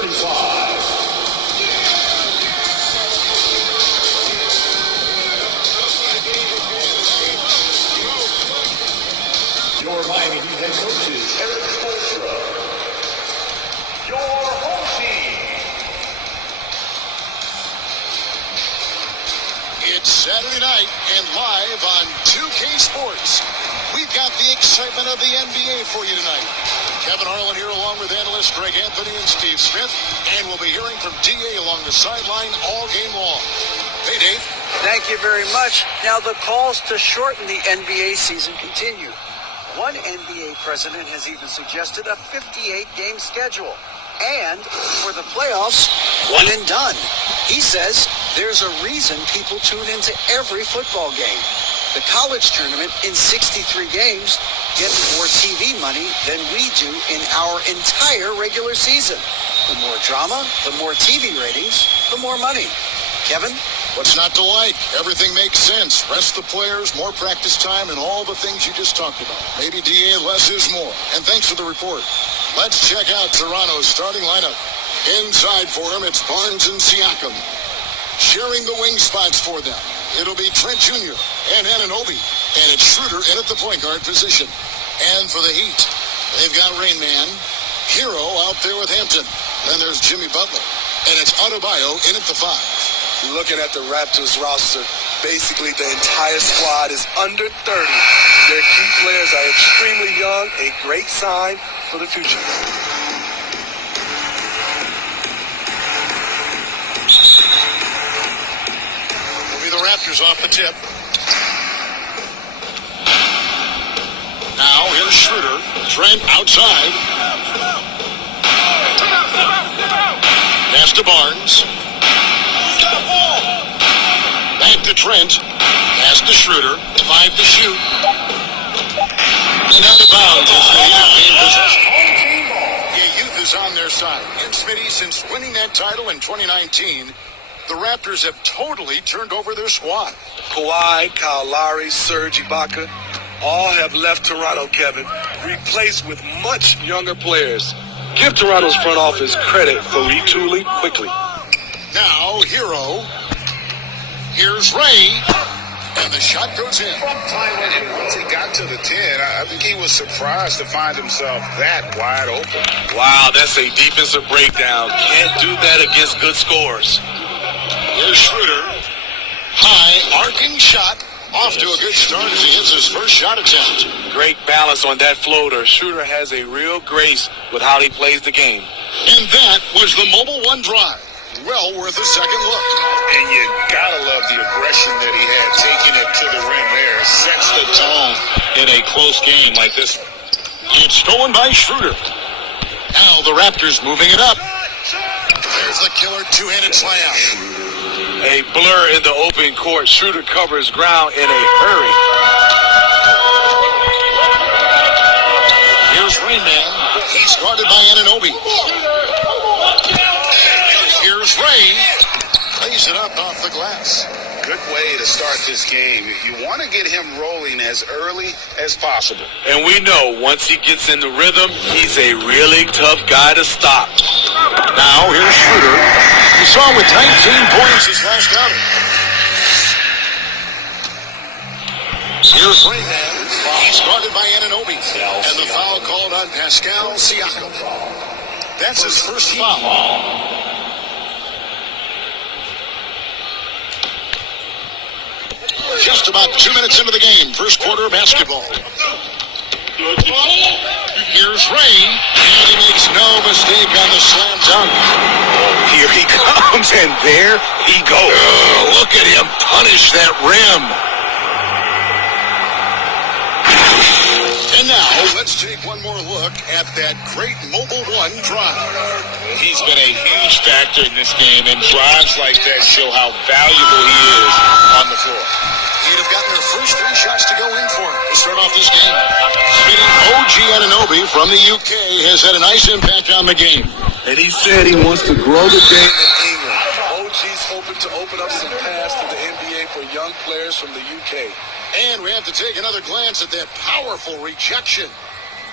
35. Your Miami Heat head coaches, Eric Spoelstra. Your home team. It's Saturday night and live on 2K Sports. We've got the excitement of the NBA for you tonight. Kevin Harlan here along with analysts Greg Anthony and Steve Smith. And we'll be hearing from D.A. along the sideline all game long. Hey, Dave. Thank you very much. Now the calls to shorten the NBA season continue. One NBA president has even suggested a 58-game schedule. And for the playoffs, one and done. He says there's a reason people tune into every football game. The college tournament in 63 games gets more TV money than we do in our entire regular season. The more drama, the more TV ratings, the more money. Kevin? What's not to like? Everything makes sense. Rest the players, more practice time, and all the things you just talked about. Maybe DA, less is more. And thanks for the report. Let's check out Toronto's starting lineup. Inside for him, it's Barnes and Siakam. Sharing the wing spots for them, it'll be Trent Jr. and Anunoby. And it's Schroeder in at the point guard position. And for the Heat, they've got Rain Man, Hero out there with Hampton. Then there's Jimmy Butler. And it's Adebayo in at the 5. Looking at the Raptors roster, basically the entire squad is under 30. Their key players are extremely young, a great sign for the future. Will be the Raptors off the tip. Now here's Schroeder. Trent outside. Pass to Barnes. Back to Trent. Pass to Schroeder. 5 to shoot. And out of bounds as the Heat gain possession. Yeah, youth is on their side. And Smitty, since winning that title in 2019, the Raptors have totally turned over their squad. Kawhi, Kyle Lowry, Serge Ibaka, all have left Toronto, Kevin, replaced with much younger players. Give Toronto's front office credit for retooling quickly. Now, Hero. Here's Ray. And the shot goes in. And once he got to the 10, I think he was surprised to find himself that wide open. Wow, that's a defensive breakdown. Can't do that against good scores. Here's Schroeder. High, arcing shot. Off to a good start as he hits his first shot attempt. Great balance on that floater. Schroeder has a real grace with how he plays the game. And that was the Mobile One drive. Well worth a second look. And you gotta love the aggression that he had taking it to the rim there. Sets the tone in a close game like this. It's stolen by Schroeder. Now the Raptors moving it up. There's the killer two-handed slam. A blur in the open court. Schroeder covers ground in a hurry. Here's Rain Man. He's guarded by Anunoby. Here's Ray. Plays it up off the glass. Good way to start this game. You want to get him rolling as early as possible. And we know once he gets in the rhythm, he's a really tough guy to stop. Now here's Schroeder. You saw him with 19 points his last outing. Here's Rainman. He's guarded by Anunoby. And the foul called on Pascal Siakam. That's his first foul. Just about 2 minutes into the game. First quarter of basketball. Here's Ray, and he makes no mistake on the slam dunk. Here he comes, and there he goes. Oh, look at him punish that rim. And now, let's take one more look at that great Mobile One drive. He's been a huge factor in this game, and drives like that show how valuable he is on the floor. He'd have gotten their first 3 shots to go in for him to start off this game. Spinning OG Anunoby from the UK has had a nice impact on the game. And he said he wants to grow the game in England. OG's hoping to open up some paths to the NBA for young players from the UK. And we have to take another glance at that powerful rejection.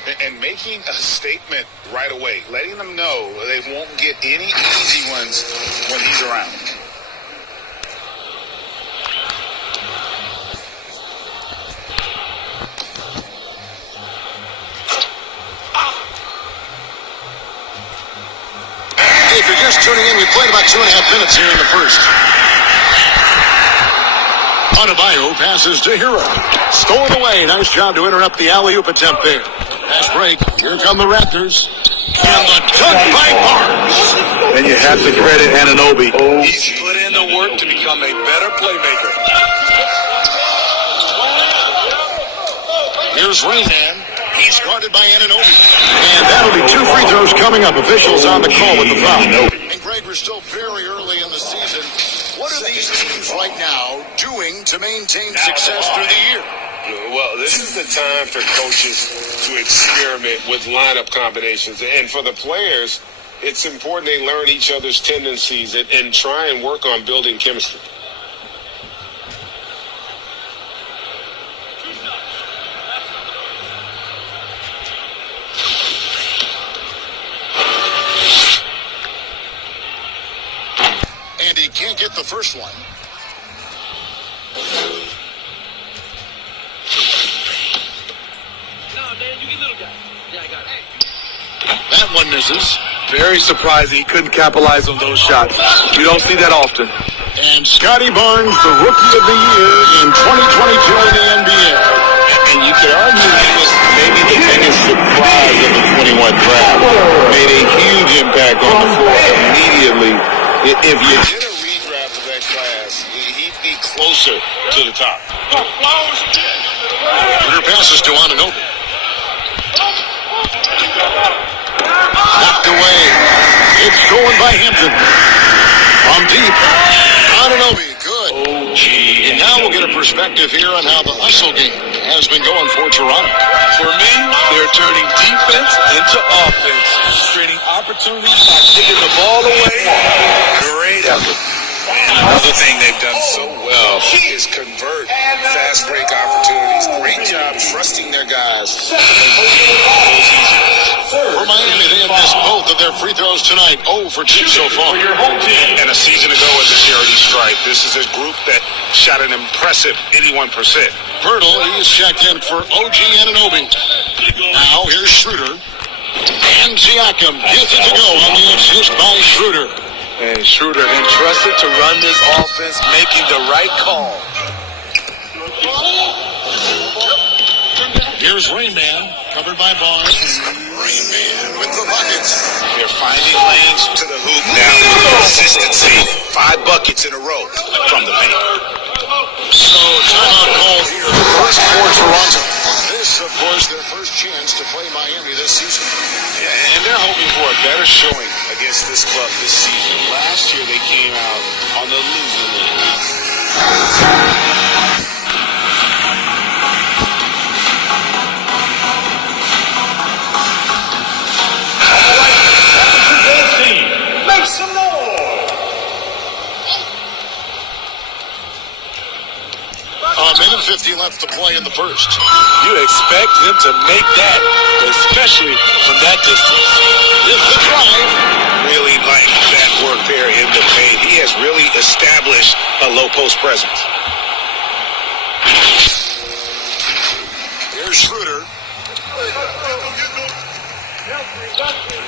and making a statement right away, letting them know they won't get any easy ones when he's around. If you're just tuning in, we played about 2.5 minutes here in the first. Adebayo passes to Hero. Stolen away. Nice job to interrupt the alley-oop attempt there. Pass break. Here come the Raptors. And the dunk by Barnes. And you have to credit Anunoby. He's put in the work to become a better playmaker. Here's Rainman. He's guarded by Anunoby. And that'll be 2 free throws coming up. Officials on the call with the foul. And Greg, we're still very early in the season. What are these teams right now doing to maintain success through the year? Well, this is the time for coaches to experiment with lineup combinations. And for the players, it's important they learn each other's tendencies and try and work on building chemistry. And he can't get the first one. That one misses. Very surprising he couldn't capitalize on those shots. You don't see that often. And Scotty Barnes, the Rookie of the Year in 2022 in the NBA. And you could argue he was maybe the biggest surprise of the 21 draft. Made a huge impact on the floor immediately. If you did a redraft of that class, he'd be closer to the top. Her passes to Anunoby. Knocked away. It's stolen by Hampton. From deep. Anunoby, good. And now we'll get a perspective here on how the hustle game has been going for Toronto. For me, they're turning defense into offense, creating opportunities by taking the ball away. Great effort. And another thing they've done so well is convert fast break opportunities. Great job trusting their guys. For Miami, they have missed both of their free throws tonight. 0 for 2 so far. And a season ago at the charity stripe, this is a group that shot an impressive 81%. Pirtle, he's checked in for OG Anunoby. Now here's Schroeder. And Siakam gets it to go on the assist by Schroeder. And Schroeder entrusted to run this offense, making the right call. Here's Rainman, covered by Barnes. Rainman with the buckets. They're finding lanes to the hoop now with consistency. 5 buckets in a row from the paint. So, timeout call here. First for Toronto. This, of course, their first chance to play Miami this season. Yeah, and they're hoping for a better showing against this club this season. Last year they came out on the losing end. Make some noise! A minute 50 left to play in the first. You expect him to make that, especially from that distance. It's the drive. Really like that work there in the paint. He has really established a low post presence. Here's Schroeder.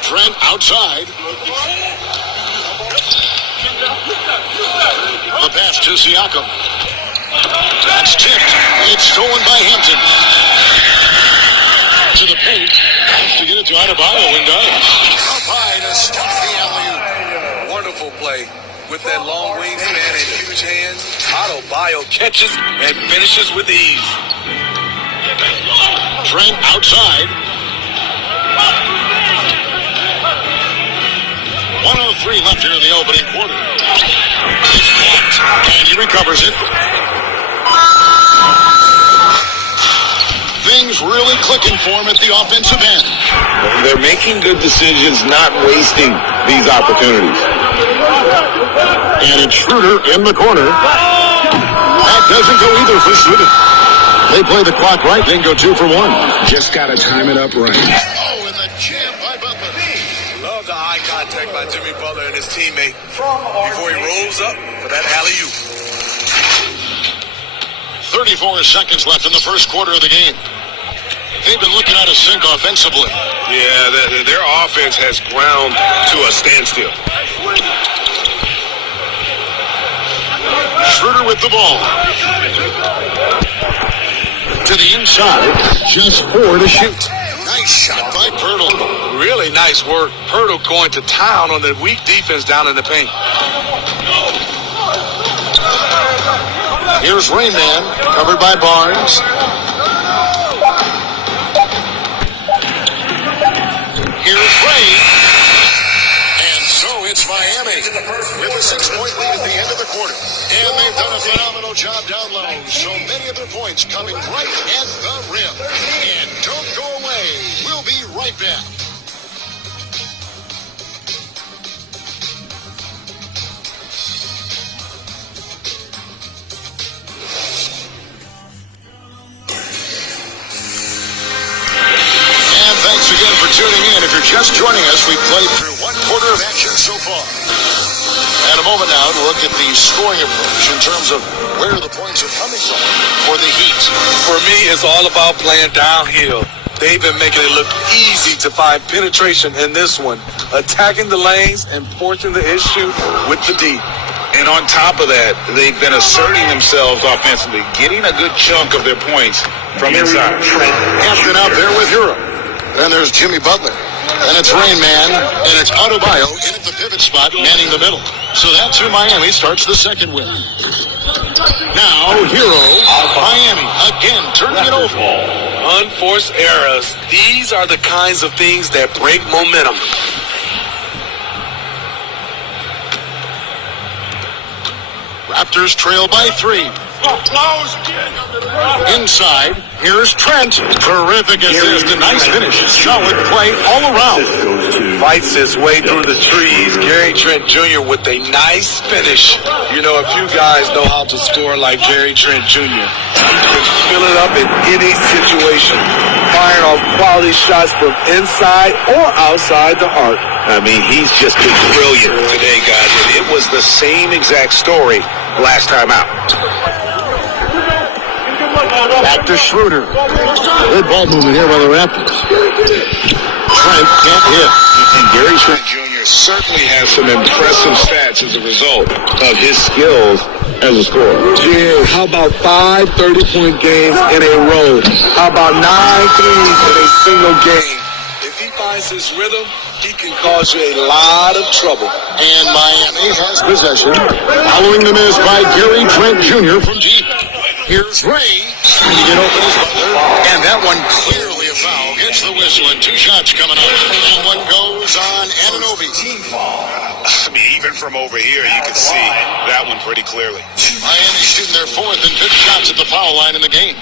Trent outside. The pass to Siakam. That's tipped. It's stolen by Hampton. To the paint. To get it to Adebayo and does. Up high to stuff the alley-oop. Wonderful play. With that long wingspan and huge hands, Adebayo catches and finishes with ease. Trent outside. 1:03 left here in the opening quarter. It's blocked, and he recovers it. Things really clicking for him at the offensive end. They're making good decisions, not wasting these opportunities. And it's Schroeder in the corner. That doesn't go either for Schroeder. They play the clock right, then go 2 for 1. Just got to time it up right. Oh, and the jam by Butler. Love the eye contact by Jimmy Butler and his teammate before he rolls up for that alley-oop. 34 seconds left in the first quarter of the game. They've been looking out of sync offensively. Yeah, their offense has ground to a standstill. Schroeder with the ball. To the inside. Just 4 to shoot. Nice shot by Pirtle. Really nice work. Pirtle going to town on the weak defense down in the paint. Here's Rain Man, covered by Barnes. Here's Ray. And so it's Miami with a 6-point lead at the end of the quarter. And they've done a phenomenal job down low. So many of their points coming right at the rim. And don't go away. We'll be right back. Thanks again for tuning in. If you're just joining us, we've played through 1 quarter of action so far. And a moment now to look at the scoring approach in terms of where the points are coming from for the Heat. For me, it's all about playing downhill. They've been making it look easy to find penetration in this one, attacking the lanes and forcing the issue with the D. And on top of that, they've been asserting themselves offensively, getting a good chunk of their points from inside. Hampton out there with Hero. Then there's Jimmy Butler. Then it's Rain Man. And it's Adebayo in at the pivot spot, manning the middle. So that's who Miami starts the second with. Now, Hero, Miami, again, turning it over. Unforced errors. These are the kinds of things that break momentum. Raptors trail by 3. Inside, here's Trent. Terrific assist, a nice finish. Solid play all around. Fights his way through the trees. Gary Trent Jr. with a nice finish. You know, a few guys know how to score like Gary Trent Jr. He can fill it up in any situation, firing off quality shots from inside or outside the arc. I mean, he's just been brilliant today, guys. And it was the same exact story last time out. Back to Schroeder. Good ball movement here by the Raptors. Trent can't hit. And Gary Trent Jr. certainly has some impressive stats as a result of his skills as a scorer. Yeah, how about 5 30-point games in a row? How about 9 threes in a single game? If he finds his rhythm, he can cause you a lot of trouble. And Miami has possession. Following the miss by Gary Trent Jr. from deep. Here's Ray. Trying to get open his Butler. And that one clearly a foul. Gets the whistle and 2 shots coming up. And one goes on Anunoby. I mean, even from over here, you can see that one pretty clearly. Miami shooting their 4th and 5th shots at the foul line in the game.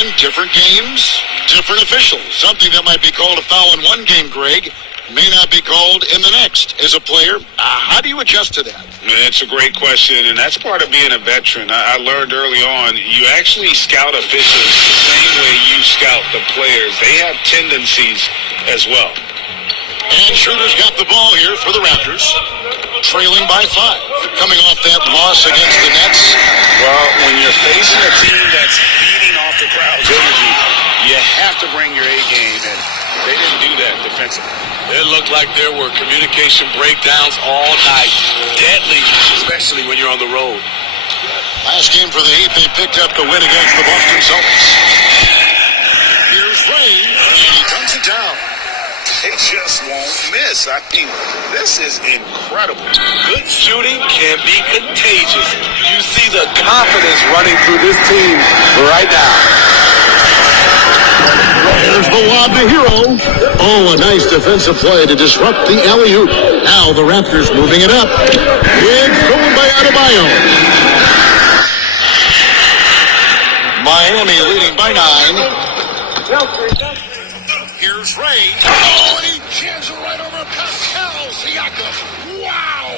And different games, different officials. Something that might be called a foul in one game, Greg, may not be called in the next. As a player, how do you adjust to that? It's a great question, and that's part of being a veteran. I learned early on, you actually scout officials the same way you scout the players. They have tendencies as well. And Schroeder's got the ball here for the Raptors, trailing by 5. Coming off that loss against the Nets. Well, when you're facing a team that's feeding off the crowd's energy, you have to bring your A game, and they didn't do that defensively. It looked like there were communication breakdowns all night. Deadly, especially when you're on the road. Last game for the Heat, they picked up the win against the Boston Celtics. Here's Ray, and he dunks it down. They just won't miss. I mean, this is incredible. Good shooting can be contagious. You see the confidence running through this team right now. There's the lob to Hero. Oh, a nice defensive play to disrupt the alley-oop. Now the Raptors moving it up. Big thrown by Adebayo. Miami leading by 9. Here's Ray. Oh, and he jams it right over Pascal Siakam. Wow!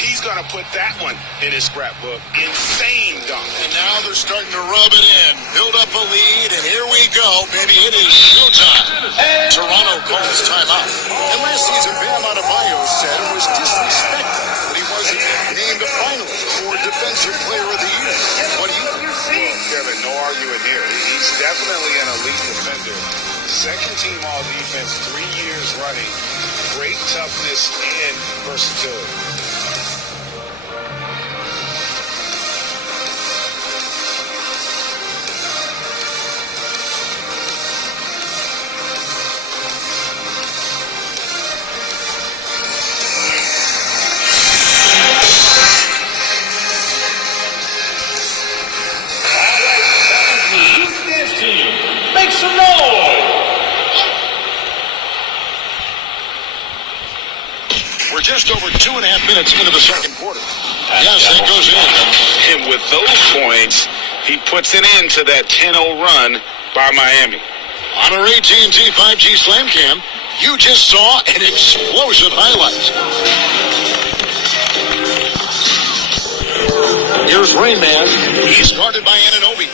He's going to put that one in his scrapbook. Insane dunk. And now they're starting to rub it in. Build up a lead, and here we go, baby. It is showtime. Toronto calls timeout. And last season, Bam Adebayo said it was disrespectful that he wasn't named a finalist for Defensive Player of the Year. What do you think? Kevin, no argument here. He's definitely an elite defender. Second team all defense, 3 years running. Great toughness and versatility. Make some noise! We're just over 2.5 minutes into the second quarter. Yes, that goes in. And with those points, he puts an end to that 10-0 run by Miami. On our AT&T 5G Slam Cam, you just saw an explosive highlight. Here's Rain Man. He's guarded by Anunoby.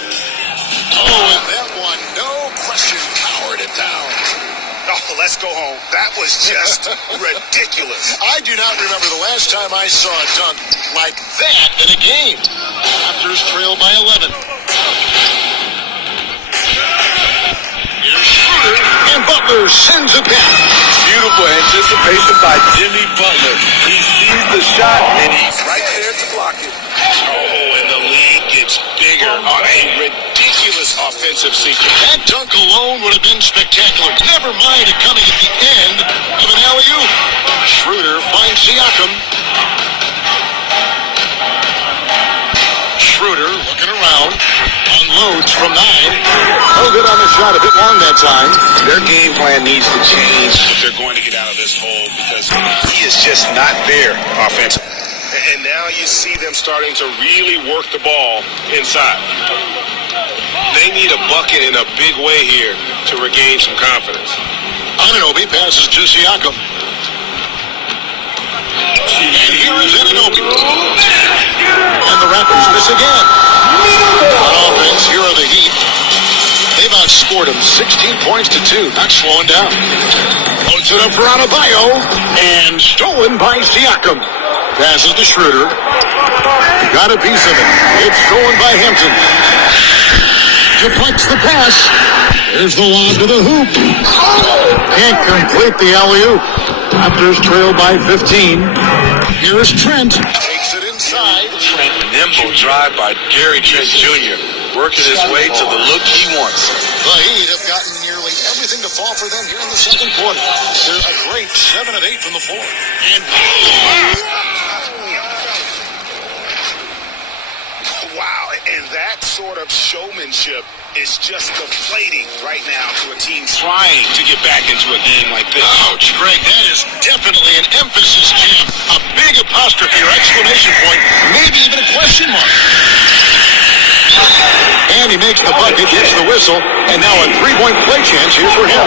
Oh, and that one, no question, powered it down. Oh, let's go home. That was just ridiculous. I do not remember the last time I saw a dunk like that in a game. Raptors trail by 11. Here's Schroeder, and Butler sends it back. Beautiful anticipation by Jimmy Butler. He sees the shot, and he's right there to block it. Oh, and the lead gets bigger on a ridiculous offensive sequence. That dunk alone would have been spectacular. Never mind it coming at the end of an alley-oop. Schroeder finds Siakam. Schroeder looking around. Unloads from 9. No good on the shot. A bit long that time. Their game plan needs to change if they're going to get out of this hole because he is just not there offensively. And now you see them starting to really work the ball inside. They need a bucket in a big way here to regain some confidence. Anunoby passes to Siakam. And here is Anunoby. And the Raptors miss again. On offense, here are the Heat. They've outscored them 16 points to 2. Not slowing down. Loads it up for Adebayo. And stolen by Siakam. Passes to Schroeder. Got a piece of it. It's stolen by Hampton. Deflects the pass. There's the lob to the hoop. Can't complete the alley-oop. Raptors trail by 15. Here's Trent. Takes it inside. Nimble drive by Gary Trent Jr. working his way to the look he wants. The Heat have gotten nearly everything to fall for them here in the second quarter. They're a great 7 of 8 from the floor. And Wow, and that sort of showmanship is just deflating right now to a team Trying to get back into a game like this. ouch, Greg, that is definitely an emphasis jam. A big apostrophe or exclamation point, maybe even a question mark. And he makes the bucket, gets the whistle, and now a 3-point play chance here for him.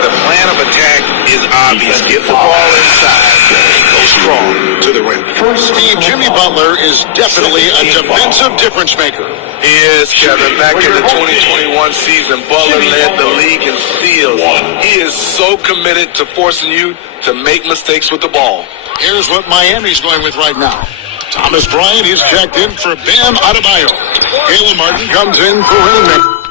The plan of attack is obvious. Get the ball inside and go strong to the rim. Steve, Jimmy Butler is definitely a defensive difference maker. He is, Kevin. Back in the 2021 season, Butler led the league in steals. He is so committed to forcing you to make mistakes with the ball. Here's what Miami's going with right now. Thomas Bryant is checked in for Bam Adebayo. Caleb Martin comes in for Rainman.